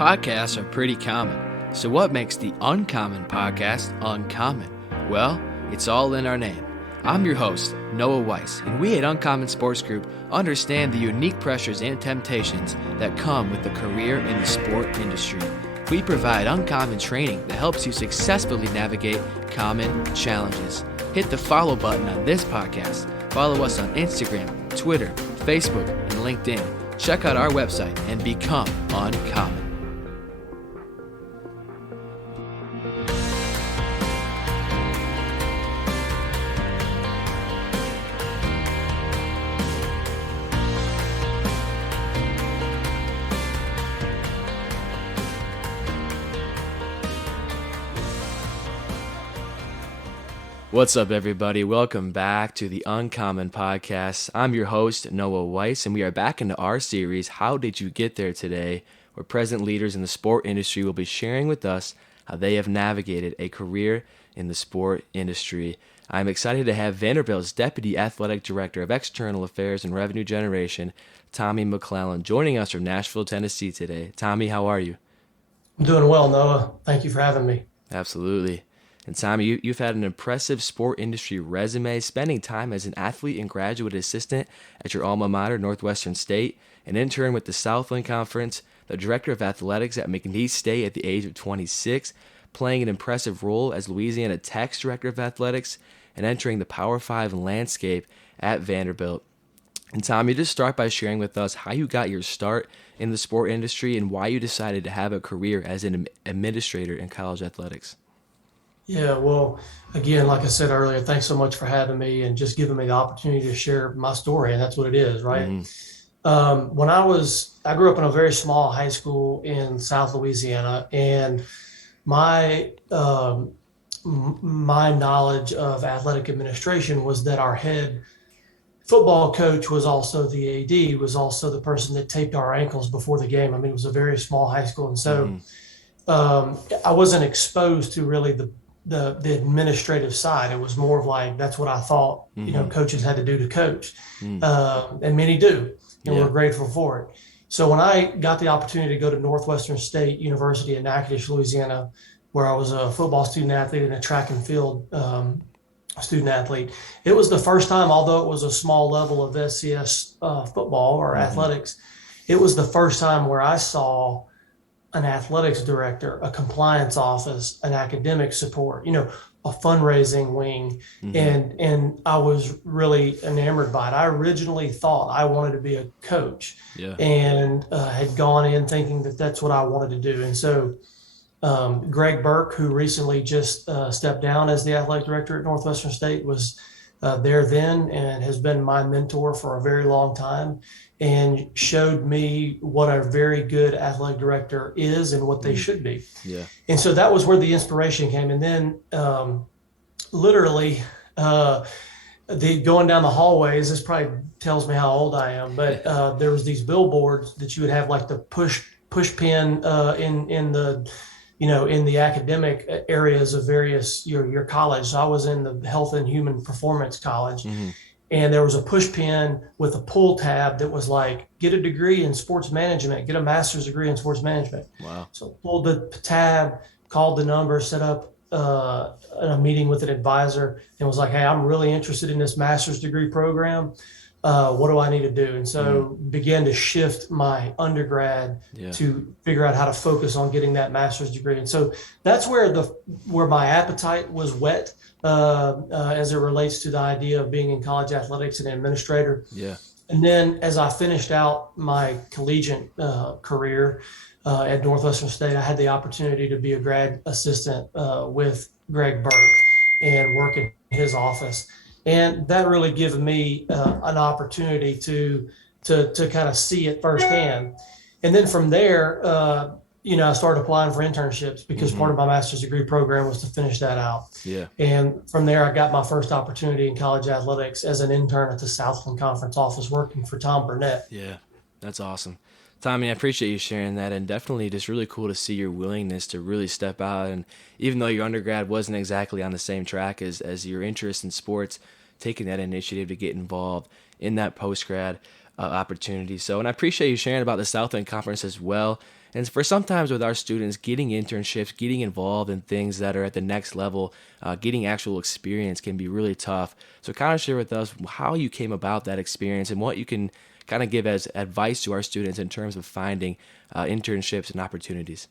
Podcasts are pretty common. So what makes the Uncommon podcast uncommon? Well, it's all in our name. I'm your host, Noah Weiss, and we at Uncommon Sports Group understand the unique pressures and temptations that come with a career in the sport industry. We provide uncommon training that helps you successfully navigate common challenges. Hit the follow button on this podcast. Follow us on Instagram, Twitter, Facebook, and LinkedIn. Check out our website and become uncommon. What's up, everybody? Welcome back to the Uncommon Podcast. I'm your host, Noah Weiss, and we are back into our series, How Did You Get There Today?, where present leaders in the sport industry will be sharing with us how they have navigated a career in the sport industry. I'm excited to have Vanderbilt's Deputy Athletic Director of External Affairs and Revenue Generation, Tommy McClelland, joining us from Nashville, Tennessee today. Tommy, how are you? I'm doing well, Noah. Thank you for having me. Absolutely. And Tommy, you've had an impressive sport industry resume, spending time as an athlete and graduate assistant at your alma mater, Northwestern State, an intern with the Southland Conference, the director of athletics at McNeese State at the age of 26, playing an impressive role as Louisiana Tech's director of athletics, and entering the Power 5 landscape at Vanderbilt. And Tommy, just start by sharing with us how you got your start in the sport industry and why you decided to have a career as an administrator in college athletics. Yeah, well, again, like I said earlier, thanks so much for having me and just giving me the opportunity to share my story. And that's what it is, right? When I grew up in a very small high school in South Louisiana, and my knowledge of athletic administration was that our head football coach was also the AD, was also the person that taped our ankles before the game. I mean, it was a very small high school. And so I wasn't exposed to really the administrative side. It was more of like, that's what I thought, coaches had to do to coach. And many do, and we're grateful for it. So when I got the opportunity to go to Northwestern State University in Natchitoches, Louisiana, where I was a football student athlete and a track and field student athlete, it was the first time, although it was a small level of SCS football or athletics, it was the first time where I saw an athletics director, a compliance office, an academic support, a fundraising wing. And I was really enamored by it. I originally thought I wanted to be a coach and had gone in thinking that that's what I wanted to do. And so Greg Burke, who recently just stepped down as the athletic director at Northwestern State, was there then and has been my mentor for a very long time, and showed me what a very good athletic director is and what they should be. Yeah. And so that was where the inspiration came. And then literally going down the hallways, this probably tells me how old I am, but there was these billboards that you would have, like the push pin in the in the academic areas of various your college. So I was in the Health and Human Performance College. And there was a push pin with a pull tab that was like, get a degree in sports management, get a master's degree in sports management. Wow. So pulled the tab, called the number, set up a meeting with an advisor, and was like, hey, I'm really interested in this master's degree program. What do I need to do? And so began to shift my undergrad to figure out how to focus on getting that master's degree. And so that's where my appetite was whet as it relates to the idea of being in college athletics and an administrator. Yeah. And then as I finished out my collegiate career at Northwestern State, I had the opportunity to be a grad assistant with Greg Burke and work in his office. And that really gave me an opportunity to kind of see it firsthand. And then from there, I started applying for internships because part of my master's degree program was to finish that out. Yeah. And from there, I got my first opportunity in college athletics as an intern at the Southland Conference office working for Tom Burnett. Yeah, that's awesome. Tommy, I appreciate you sharing that, and definitely just really cool to see your willingness to really step out. And even though your undergrad wasn't exactly on the same track as your interest in sports, taking that initiative to get involved in that post-grad. opportunities. So, and I appreciate you sharing about the Southland Conference as well. And for sometimes with our students, getting internships, getting involved in things that are at the next level, getting actual experience can be really tough. So kind of share with us how you came about that experience and what you can kind of give as advice to our students in terms of finding internships and opportunities.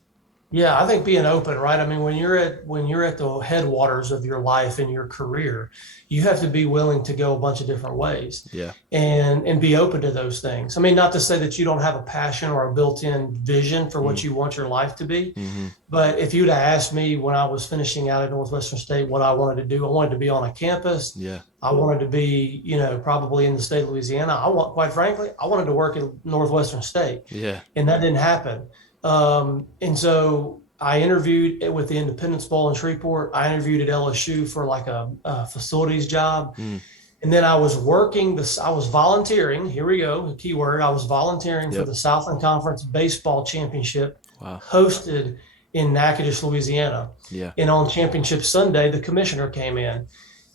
Yeah, I think being open, right? I mean, when you're at the headwaters of your life and your career, you have to be willing to go a bunch of different ways Yeah. and be open to those things. I mean, not to say that you don't have a passion or a built-in vision for what you want your life to be, but if you'd have asked me when I was finishing out at Northwestern State what I wanted to do, I wanted to be on a campus. Yeah. I wanted to be, probably in the state of Louisiana. Quite frankly, I wanted to work at Northwestern State. Yeah. And that didn't happen. And so I interviewed with the Independence Bowl in Shreveport. I interviewed at LSU for like a facilities job. And then I was volunteering. Here we go, a key word. I was volunteering for the Southland Conference Baseball Championship hosted in Natchitoches, Louisiana. Yeah. And on Championship Sunday, the commissioner came in.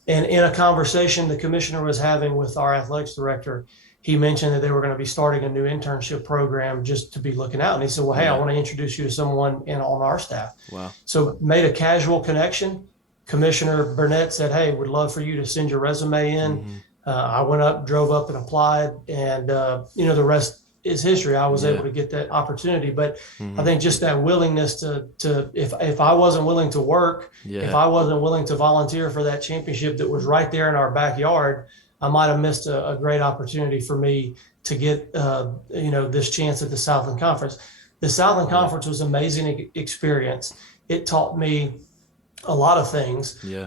And in a conversation the commissioner was having with our athletics director, he mentioned that they were going to be starting a new internship program just to be looking out. And he said, well, hey, I want to introduce you to someone on our staff. Wow. So made a casual connection. Commissioner Burnett said, hey, would love for you to send your resume in. I went up, drove up and applied. And, the rest is history. I was able to get that opportunity. But I think just that willingness to if I wasn't willing to work, if I wasn't willing to volunteer for that championship that was right there in our backyard, I might have missed a great opportunity for me to get, this chance at the Southland Conference. The Southland Conference was an amazing experience. It taught me a lot of things. Yeah.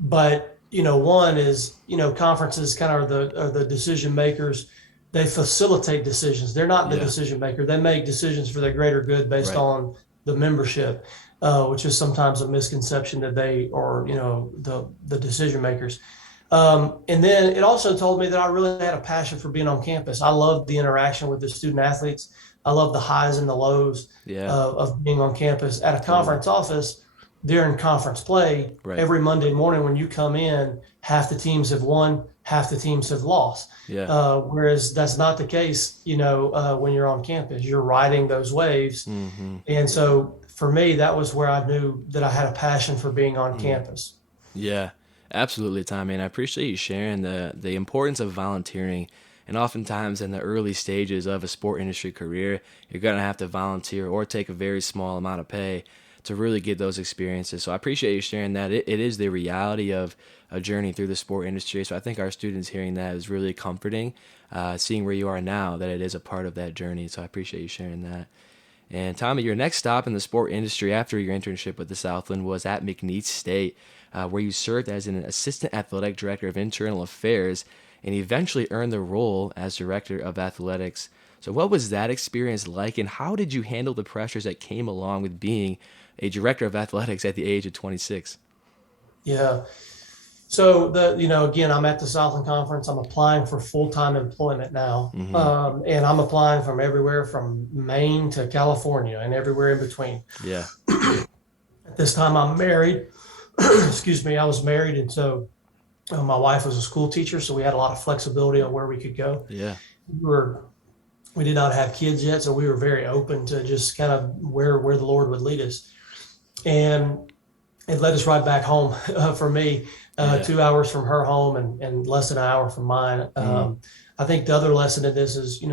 But, one is, conferences kind of are the decision makers. They facilitate decisions. They're not the decision maker. They make decisions for the greater good based on the membership, which is sometimes a misconception that they are, the decision makers. And then it also told me that I really had a passion for being on campus. I loved the interaction with the student athletes. I love the highs and the lows of being on campus at a conference office during conference play. Every Monday morning when you come in, half the teams have won, half the teams have lost. Whereas that's not the case, when you're on campus, you're riding those waves. And so for me, that was where I knew that I had a passion for being on campus. Yeah. Absolutely, Tommy, and I appreciate you sharing the importance of volunteering. And oftentimes in the early stages of a sport industry career, you're going to have to volunteer or take a very small amount of pay to really get those experiences. So I appreciate you sharing that. It is the reality of a journey through the sport industry. So I think our students hearing that is really comforting, seeing where you are now, that it is a part of that journey. So I appreciate you sharing that. And Tommy, your next stop in the sport industry after your internship with the Southland was at McNeese State, where you served as an assistant athletic director of internal affairs and eventually earned the role as director of athletics. So what was that experience like, and how did you handle the pressures that came along with being a director of athletics at the age of 26? Yeah. So again, I'm at the Southland Conference. I'm applying for full-time employment now. And I'm applying from everywhere from Maine to California and everywhere in between. Yeah. At this time I'm married. Excuse me. I was married. And so my wife was a school teacher. So we had a lot of flexibility on where we could go. Yeah. We did not have kids yet. So we were very open to just kind of where the Lord would lead us. And it led us right back home for me. 2 hours from her home and less than an hour from mine. I think the other lesson in this is,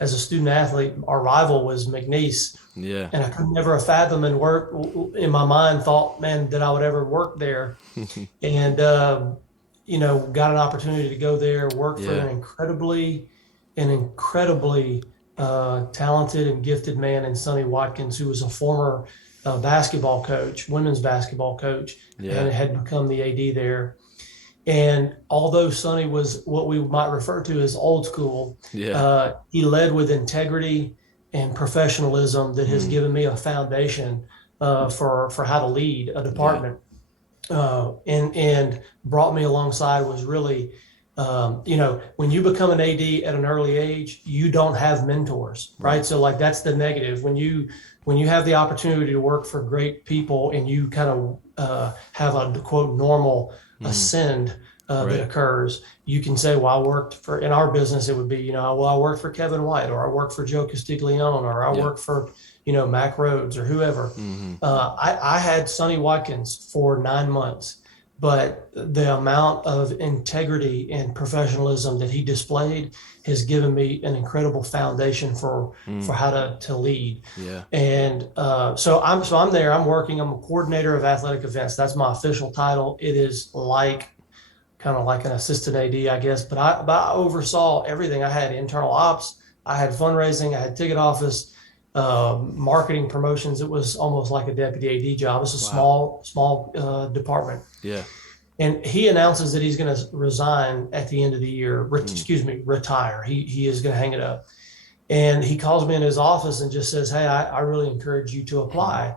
as a student athlete, our rival was McNeese. Yeah. And I could never fathom and work in my mind, thought, man, that I would ever work there. And, got an opportunity to go there, work for an incredibly talented and gifted man in Sonny Watkins, who was a former basketball coach, women's basketball coach, and had become the AD there. And although Sonny was what we might refer to as old school, he led with integrity and professionalism that has given me a foundation for how to lead a department. And brought me alongside was really, when you become an AD at an early age, you don't have mentors, right? So like that's the negative. When you have the opportunity to work for great people and you kind of have a quote normal ascend that occurs. You can say, well, I worked for, in our business, it would be, well, I worked for Kevin White, or I worked for Joe Castiglione, or I worked for, Mac Rhodes or whoever. I had Sonny Watkins for 9 months, but the amount of integrity and professionalism that he displayed has given me an incredible foundation for how to lead. Yeah. And so I'm there. I'm working. I'm a coordinator of athletic events. That's my official title. It is kind of like an assistant AD, I guess. But I oversaw everything. I had internal ops. I had fundraising. I had ticket office, marketing, promotions. It was almost like a deputy AD job. It's a small department. Yeah. And he announces that he's going to resign at the end of the year. Retire. He is going to hang it up. And he calls me in his office and just says, "Hey, I really encourage you to apply."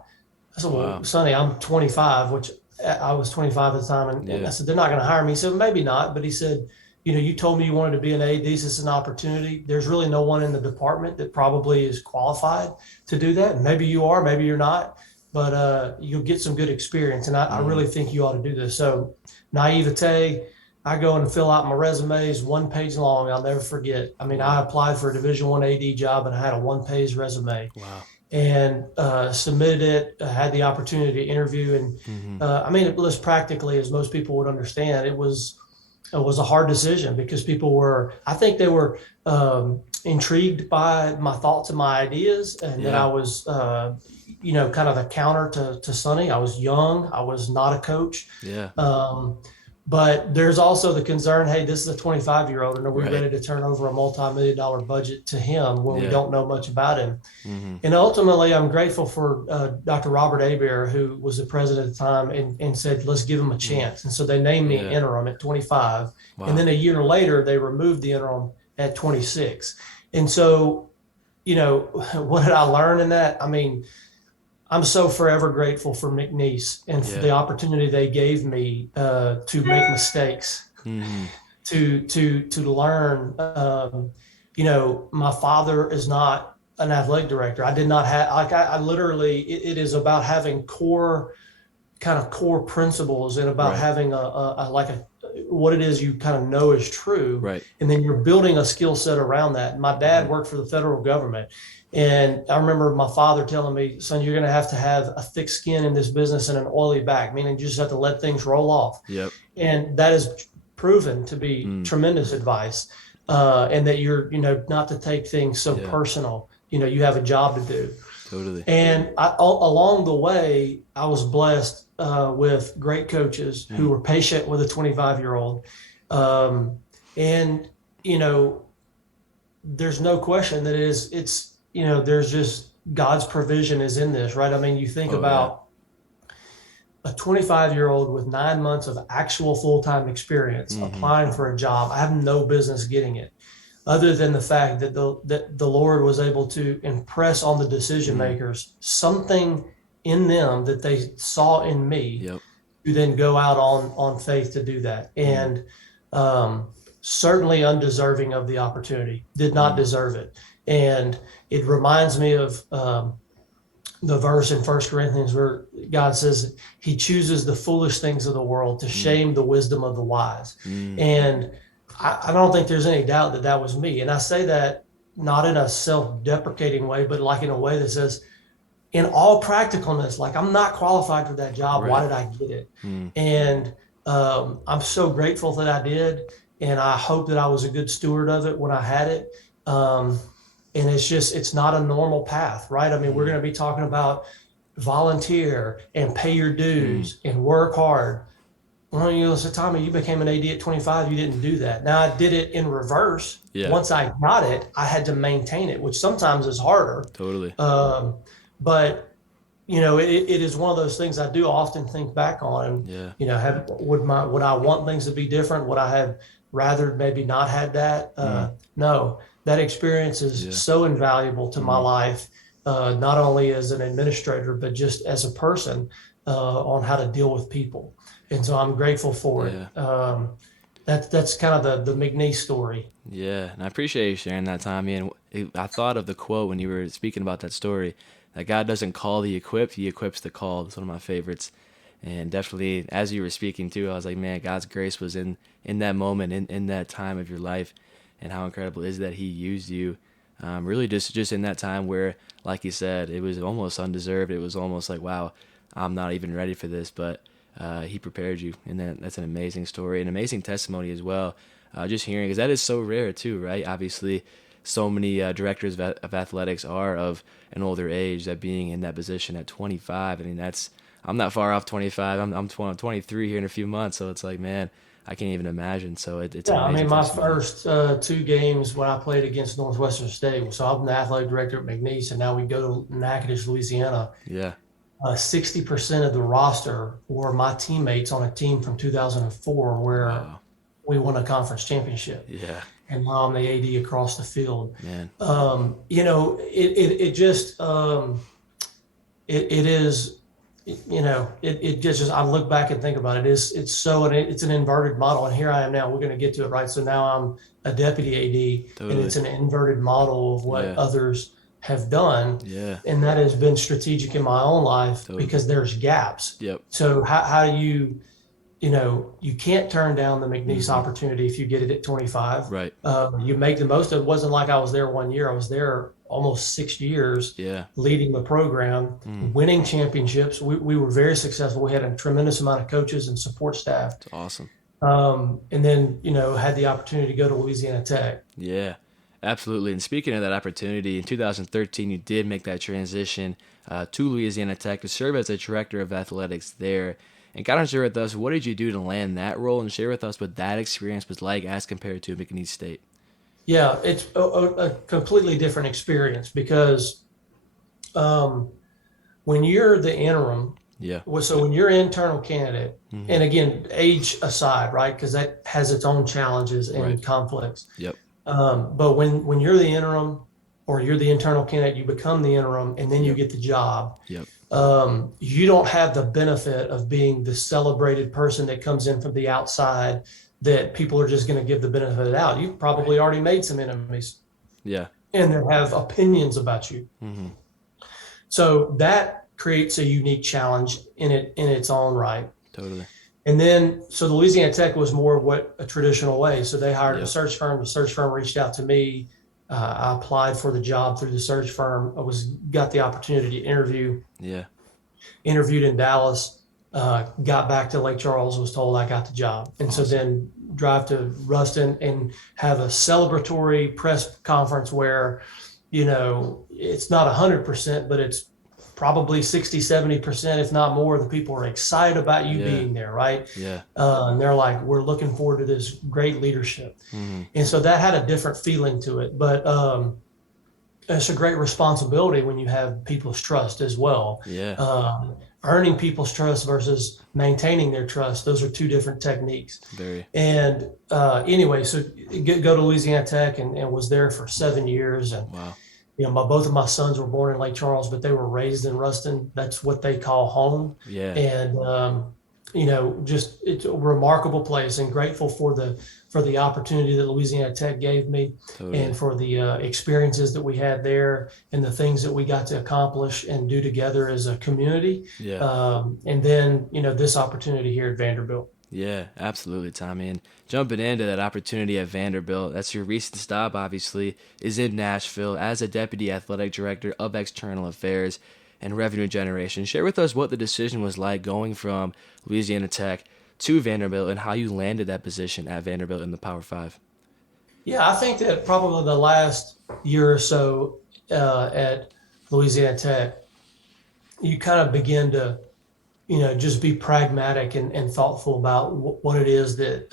I said, "Well, Sonny, I'm 25," which I was 25 at the time. And I said, "They're not going to hire me." He said, "Maybe not." But he said, "You told me you wanted to be an AD. This is an opportunity. There's really no one in the department that probably is qualified to do that. Maybe you are, maybe you're not, but you'll get some good experience. And I really think you ought to do this." So naivete, I go and fill out my resumes, 1 page long. I'll never forget. I mean, I applied for a Division I AD job and I had a 1-page resume. Wow. And submitted it, had the opportunity to interview. And I mean, it was practically, as most people would understand, it was a hard decision because I think they were intrigued by my thoughts and my ideas. And that I was, kind of the counter to Sonny. I was young. I was not a coach. Yeah. But there's also the concern, hey, this is a 25-year-old, and are we ready to turn over a multi-million-dollar budget to him when we don't know much about him? And ultimately, I'm grateful for Dr. Robert Aber, who was the president at the time, and said, let's give him a chance. And so they named me interim at 25. Wow. And then a year later, they removed the interim at 26. And so, what did I learn in that? I mean, I'm so forever grateful for McNeese and for the opportunity they gave me to make mistakes, to learn. My father is not an athletic director. I did not have, I literally, it is about having core principles and about having what it is you kind of know is true. Right. And then you're building a skill set around that. My dad worked for the federal government. And I remember my father telling me, "Son, you're going to have a thick skin in this business and an oily back," meaning you just have to let things roll off. Yep. And that is proven to be tremendous advice. And that you're, not to take things so personal. You have a job to do. Totally. And along the way, I was blessed with great coaches who were patient with a 25-year-old. And, there's no question that it's, there's just God's provision is in this, right? I mean, you think about a 25-year-old with 9 months of actual full-time experience applying for a job. I have no business getting it, other than the fact that the Lord was able to impress on the decision makers something in them that they saw in me, to then go out on faith to do that. And certainly undeserving of the opportunity, did not deserve it. And it reminds me of the verse in 1 Corinthians where God says he chooses the foolish things of the world to shame the wisdom of the wise. And I don't think there's any doubt that was me. And I say that not in a self-deprecating way, but like in a way that says, in all practicalness, like I'm not qualified for that job. Why did I get it? And I'm so grateful that I did. And I hope that I was a good steward of it when I had it. And it's not a normal path, right? I mean, we're going to be talking about volunteer and pay your dues and work hard. Well, you say, "Tommy, you became an AD at 25. You didn't do that." Now I did it in reverse. Once I got it, I had to maintain it, which sometimes is harder. Totally. But it is one of those things I do often think back on. Would I want things to be different? Would I have rather maybe not had that? No. That experience is so invaluable to my life, not only as an administrator, but just as a person on how to deal with people. And so I'm grateful for it. That's kind of the McNeese story. Yeah, and I appreciate you sharing that, Tommy. And I thought of the quote when you were speaking about that story, that God doesn't call the equipped, he equips the called. It's one of my favorites. And definitely, as you were speaking too, I was like, man, God's grace was in that moment, in that time of your life, and how incredible is that He used you, really just in that time where, like you said, it was almost undeserved. It was almost like, wow, I'm not even ready for this, but He prepared you, and that's an amazing story, an amazing testimony as well. Just hearing, because that is so rare too, right? Obviously, so many directors of athletics are of an older age, that being in that position at 25. I mean, I'm not far off 25. I'm 23 here in a few months, so it's like, man, I can't even imagine. So it's an Yeah, I amazing mean, my testimony. first two games when I played against Northwestern State, so I'm the athletic director at McNeese, and now we go to Natchitoches, Louisiana. Yeah. 60% of the roster were my teammates on a team from 2004 where Wow. we won a conference championship. Yeah, And now I'm the AD across the field. man. It just it is, it just, I look back and think about it. It's an inverted model, and here I am now. We're going to get to it, right? So now I'm a deputy AD, Totally. and it's an inverted model of what others have done, Yeah. and that has been strategic in my own life because there's gaps. Yep. So how do you can't turn down the McNeese opportunity if you get it at 25. Right. You make the most of it. It wasn't like I was there 1 year. I was there almost 6 years, leading the program, winning championships. We were very successful. We had a tremendous amount of coaches and support staff. That's awesome. And then, had the opportunity to go to Louisiana Tech. Yeah, absolutely. And speaking of that opportunity, in 2013, you did make that transition to Louisiana Tech to serve as a director of athletics there. And kind of share with us, what did you do to land that role, and share with us what that experience was like as compared to McNeese State? Yeah, it's a completely different experience because when you're the interim, so when you're internal candidate, and again, age aside, right, because that has its own challenges and conflicts. Yep. But when you're the interim or you're the internal candidate, you become the interim, and then you get the job. Yep. You don't have the benefit of being the celebrated person that comes in from the outside that people are just going to give the benefit of the doubt. You've probably already made some enemies. Yeah. And they have opinions about you. So that creates a unique challenge in its own right. Totally. And then, so the Louisiana Tech was more of what a traditional way. So they hired a search firm. The search firm reached out to me. I applied for the job through the search firm. Got the opportunity to interview. Yeah. Interviewed in Dallas. Got back to Lake Charles, was told I got the job. And so then drive to Ruston and have a celebratory press conference where, it's not 100%, but it's probably 60, 70%, if not more, the people are excited about you being there, right? Yeah. And they're like, we're looking forward to this great leadership. And so that had a different feeling to it. But it's a great responsibility when you have people's trust as well. Yeah. Earning people's trust versus maintaining their trust. Those are two different techniques. Very. And anyway, so go to Louisiana Tech and was there for 7 years. And, wow. Both of my sons were born in Lake Charles, but they were raised in Ruston. That's what they call home. Yeah. And, just it's a remarkable place, and grateful for the opportunity that Louisiana Tech gave me. Totally. And for the experiences that we had there and the things that we got to accomplish and do together as a community. Yeah. And then, this opportunity here at Vanderbilt. Yeah, absolutely, Tommy. And jumping into that opportunity at Vanderbilt, that's your recent stop, obviously, is in Nashville as a Deputy Athletic Director of External Affairs and Revenue Generation. Share with us what the decision was like going from Louisiana Tech to Vanderbilt and how you landed that position at Vanderbilt in the Power Five. Yeah, I think that probably the last year or so at Louisiana Tech, you kind of begin to just be pragmatic and thoughtful about what it is that,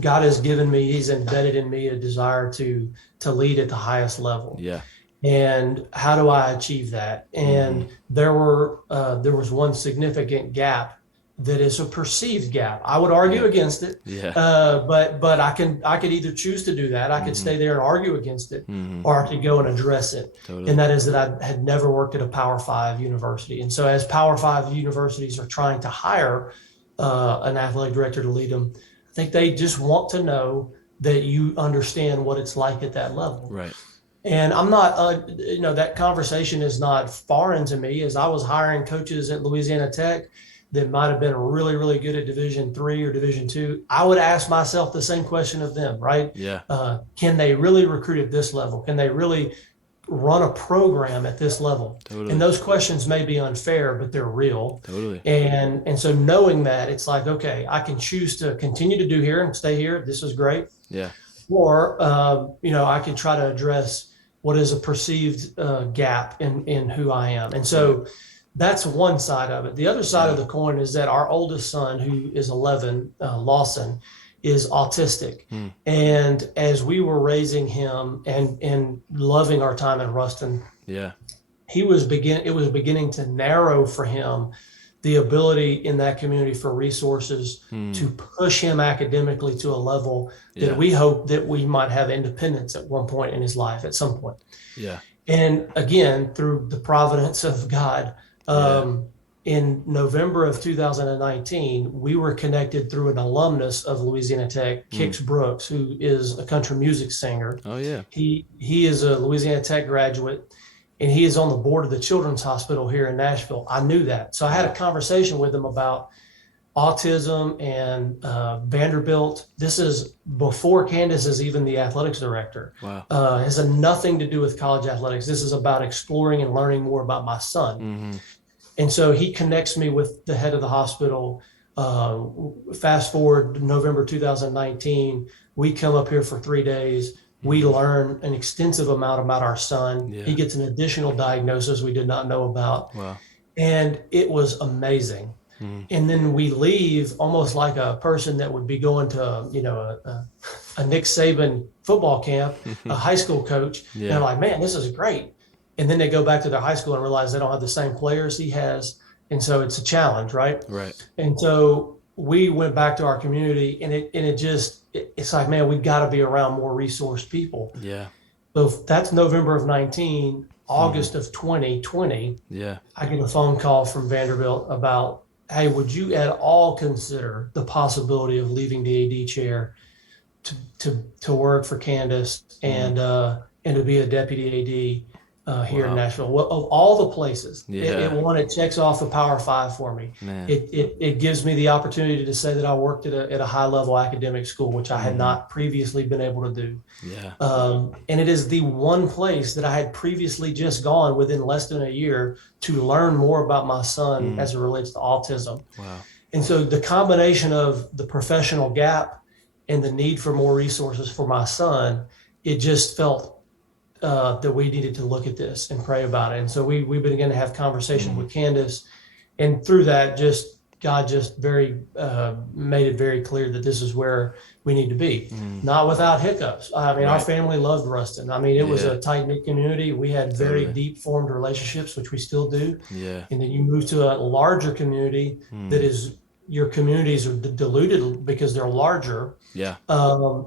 God has given me, He's embedded in me a desire to lead at the highest level. Yeah. And how do I achieve that? And there was one significant gap that is a perceived gap. I would argue against it. Yeah. But I could either choose to do that. I could stay there and argue against it, or I could go and address it. Totally. And that is that I had never worked at a Power 5 university. And so as Power 5 universities are trying to hire an athletic director to lead them, I think they just want to know that you understand what it's like at that level. Right. And I'm not, that conversation is not foreign to me as I was hiring coaches at Louisiana Tech that might have been really, really good at Division III or Division II. I would ask myself the same question of them, right? Yeah, Can they really recruit at this level? Can they really run a program at this level? And totally, those questions may be unfair, but they're real. totally. And so knowing that, it's like, okay, I can choose to continue to do here and stay here. This is great. Yeah, Or, I can try to address what is a perceived gap in who I am. And right. so that's one side of it. The other side of Yeah. the coin is that our oldest son, who is 11, Lawson, is autistic. Hmm. And as we were raising him and loving our time in Ruston, Yeah. it was beginning to narrow for him the ability in that community for resources Hmm. to push him academically to a level that Yeah. we hope that we might have independence at one point in his life at some point. Yeah. And again, through the providence of God, Yeah. in November of 2019, we were connected through an alumnus of Louisiana Tech, Hmm. Kix Brooks, who is a country music singer. Oh yeah. He is a Louisiana Tech graduate, and he is on the board of the Children's Hospital here in Nashville. I knew that. So I had a conversation with him about autism and Vanderbilt. This is before Candace is even the athletics director. Wow. Has nothing to do with college athletics. This is about exploring and learning more about my son. Mm-hmm. And so he connects me with the head of the hospital. Fast forward to November 2019, we come up here for 3 days. We learn an extensive amount about our son. Yeah. He gets an additional diagnosis we did not know about. Wow. And it was amazing. Mm-hmm. And then we leave almost like a person that would be going to, a Nick Saban football camp, a high school coach. Yeah. And they're like, man, this is great. And then they go back to their high school and realize they don't have the same players he has. And so it's a challenge, right? Right. And so we went back to our community, and it's like, man, we've got to be around more resourced people. Yeah. So that's November of 19, August of 2020. Yeah. I get a phone call from Vanderbilt about, hey, would you at all consider the possibility of leaving the AD chair to work for Candace and to be a deputy AD here in Nashville? Well, of all the places, it checks off the Power Five for me. Man. It gives me the opportunity to say that I worked at a high level academic school, which I had not previously been able to do. Yeah. And it is the one place that I had previously just gone within less than a year to learn more about my son as it relates to autism. Wow. And so the combination of the professional gap and the need for more resources for my son, it just felt that we needed to look at this and pray about it. And so we began to have conversations with Candace, and through that, God just made it very clear that this is where we need to be, not without hiccups. I mean, our family loved Ruston. I mean, it was a tight knit community. We had very deep formed relationships, which we still do. Yeah. And then you move to a larger community that is, your communities are diluted because they're larger. Yeah.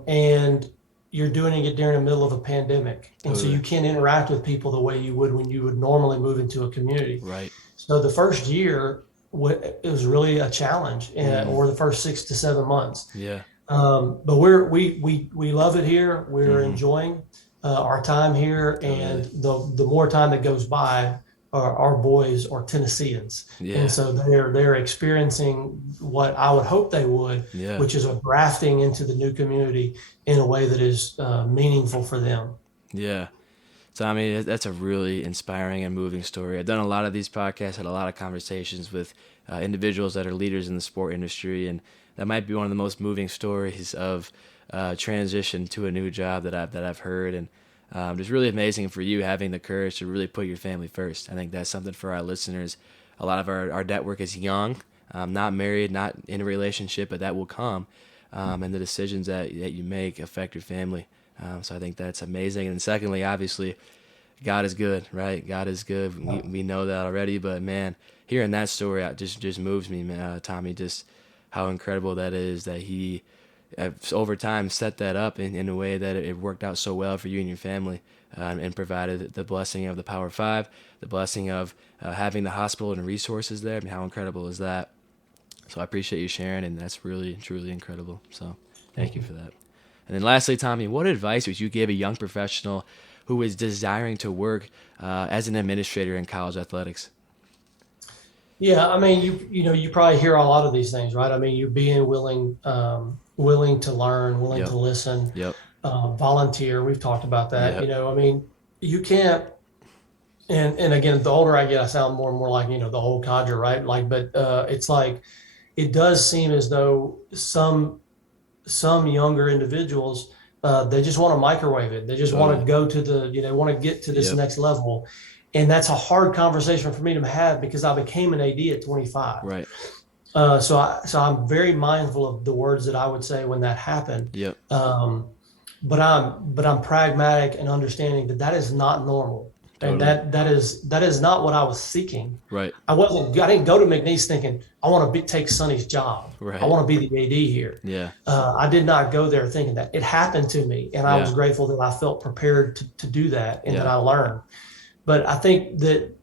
And you're doing it during the middle of a pandemic. And so Totally. you can't interact with people the way you would when you would normally move into a community. Right. So the first year, it was really a challenge, or the first 6 to 7 months. Yeah. But we love it here. We're enjoying our time here. And the more time that goes by, our boys are Tennesseans. Yeah. And so they're experiencing what I would hope they would, which is a grafting into the new community in a way that is meaningful for them. Yeah. So, I mean, that's a really inspiring and moving story. I've done a lot of these podcasts, had a lot of conversations with individuals that are leaders in the sport industry, and that might be one of the most moving stories of transition to a new job that I've heard. And just really amazing for you having the courage to really put your family first. I think that's something for our listeners. A lot of our network is young, not married, not in a relationship, but that will come. And the decisions that you make affect your family. So I think that's amazing. And secondly, obviously, God is good, right? God is good. We know that already. But man, hearing that story just moves me, man, Tommy. Just how incredible that is that He, over time, set that up in a way that it worked out so well for you and your family, and provided the blessing of the Power Five, the blessing of having the hospital and resources there. I mean, how incredible is that? So I appreciate you sharing, and that's really, truly incredible. So thank you for that. And then lastly, Tommy, what advice would you give a young professional who who is desiring to work as an administrator in college athletics? Yeah, I mean, you probably hear a lot of these things, right? I mean, you being willing to learn, willing Yep. to listen, Yep. volunteer. We've talked about that. Yep. I mean, you can't. And again, the older I get, I sound more and more like the old codger, right? Like, but it's like it does seem as though some younger individuals they just want to microwave it. They just want to go to they want to get to this Yep. next level, and that's a hard conversation for me to have because I became an AD at 25. Right. So I'm very mindful of the words that I would say when that happened. Yep. But I'm pragmatic and understanding that is not normal. Totally. And that is not what I was seeking. Right. I didn't go to McNeese thinking I want to take Sonny's job. Right. I want to be the AD here. Yeah. I did not go there thinking that. It happened to me, and I was grateful that I felt prepared to do that and that I learned. But I think that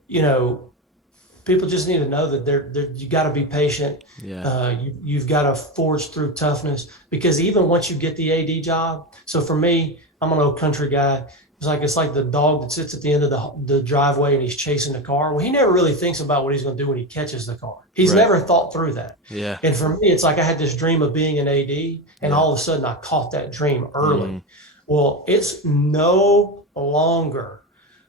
people just need to know that you got to be patient. Yeah. You've got to forge through toughness, because even once you get the AD job. So for me, I'm an old country guy. It's like the dog that sits at the end of the driveway and he's chasing the car. Well, he never really thinks about what he's going to do when he catches the car. He's never thought through that. Yeah. And for me, it's like I had this dream of being an AD, and all of a sudden I caught that dream early. Well, it's no longer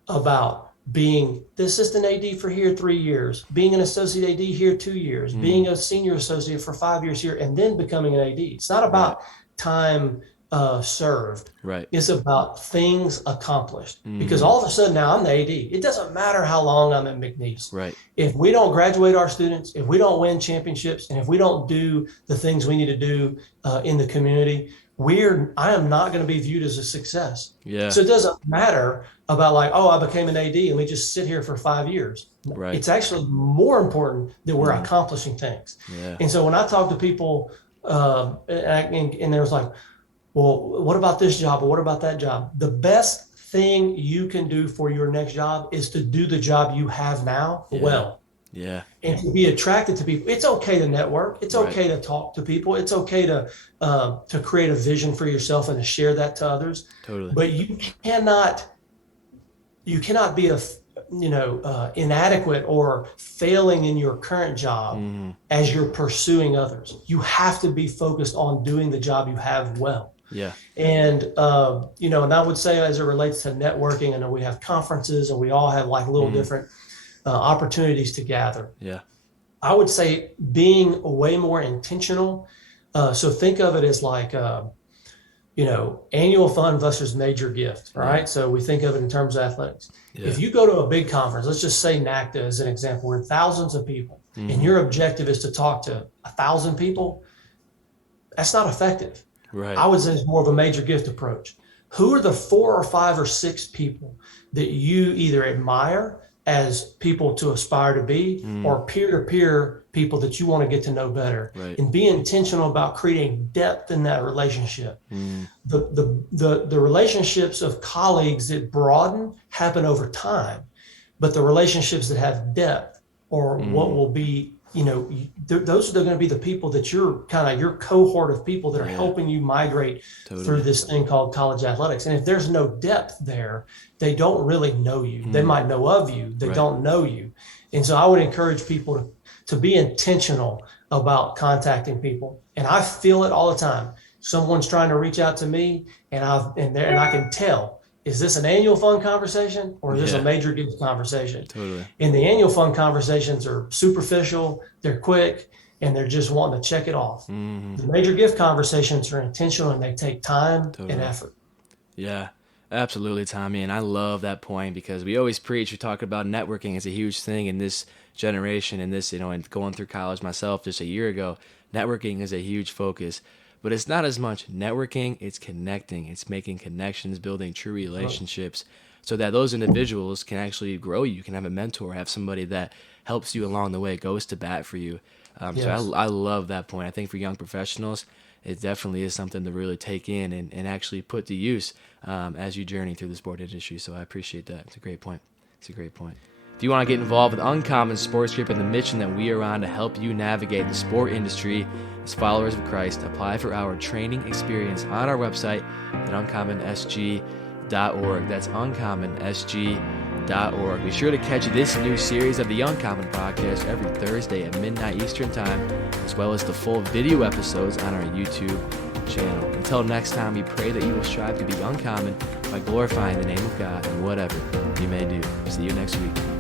about being the assistant AD for here 3 years, being an associate AD here 2 years, being a senior associate for 5 years here, and then becoming an AD. It's not about time served. Right. It's about things accomplished, because all of a sudden now I'm the AD. It doesn't matter how long I'm at McNeese. Right. If we don't graduate our students, if we don't win championships, and if we don't do the things we need to do in the community, I am not going to be viewed as a success. Yeah. So it doesn't matter about like, oh, I became an AD and we just sit here for 5 years. Right. It's actually more important that we're accomplishing things. Yeah. And so when I talk to people and there's like, well, what about this job or what about that job? The best thing you can do for your next job is to do the job you have now well. Yeah. And to be attracted to people. It's okay to network. It's okay to talk to people. It's okay to create a vision for yourself and to share that to others. Totally. But you cannot be inadequate or failing in your current job as you're pursuing others. You have to be focused on doing the job you have well. Yeah. And, and I would say as it relates to networking, I know we have conferences and we all have like little different opportunities to gather. Yeah. I would say being way more intentional. So think of it as like, annual fund versus major gift, right? Yeah. So we think of it in terms of athletics. Yeah. If you go to a big conference, let's just say NACDA as an example, where thousands of people, and your objective is to talk to 1,000 people, that's not effective. Right. I would say it's more of a major gift approach. Who are the 4 or 5 or 6 people that you either admire as people to aspire to be, or peer-to-peer people that you want to get to know better, and be intentional about creating depth in that relationship. The relationships of colleagues that broaden happen over time, but the relationships that have depth, or what will be, those are going to be the people that you're your cohort of people that are helping you migrate through this thing called college athletics. And if there's no depth there, they don't really know you. They might know of you. They don't know you. And so I would encourage people to be intentional about contacting people. And I feel it all the time. Someone's trying to reach out to me, and I can tell, is this an annual fund conversation or is this a major gift conversation? Totally. And the annual fund conversations are superficial, they're quick, and they're just wanting to check it off. The major gift conversations are intentional and they take time and effort. Yeah, absolutely, Tommy. And I love that point, because we always preach, we talk about networking as a huge thing in this generation, and this, and going through college myself just a year ago, networking is a huge focus. But it's not as much networking, it's connecting. It's making connections, building true relationships, so that those individuals can actually grow you. You can have a mentor, have somebody that helps you along the way, goes to bat for you. So I love that point. I think for young professionals, it definitely is something to really take in and actually put to use as you journey through the sport industry. So I appreciate that. It's a great point. If you want to get involved with Uncommon Sports Group and the mission that we are on to help you navigate the sport industry as followers of Christ, apply for our training experience on our website at uncommonsg.com. That's uncommonsg.org. Be sure to catch this new series of the Uncommon Podcast every Thursday at midnight Eastern Time, as well as the full video episodes on our YouTube channel. Until next time, we pray that you will strive to be uncommon by glorifying the name of God in whatever you may do. See you next week.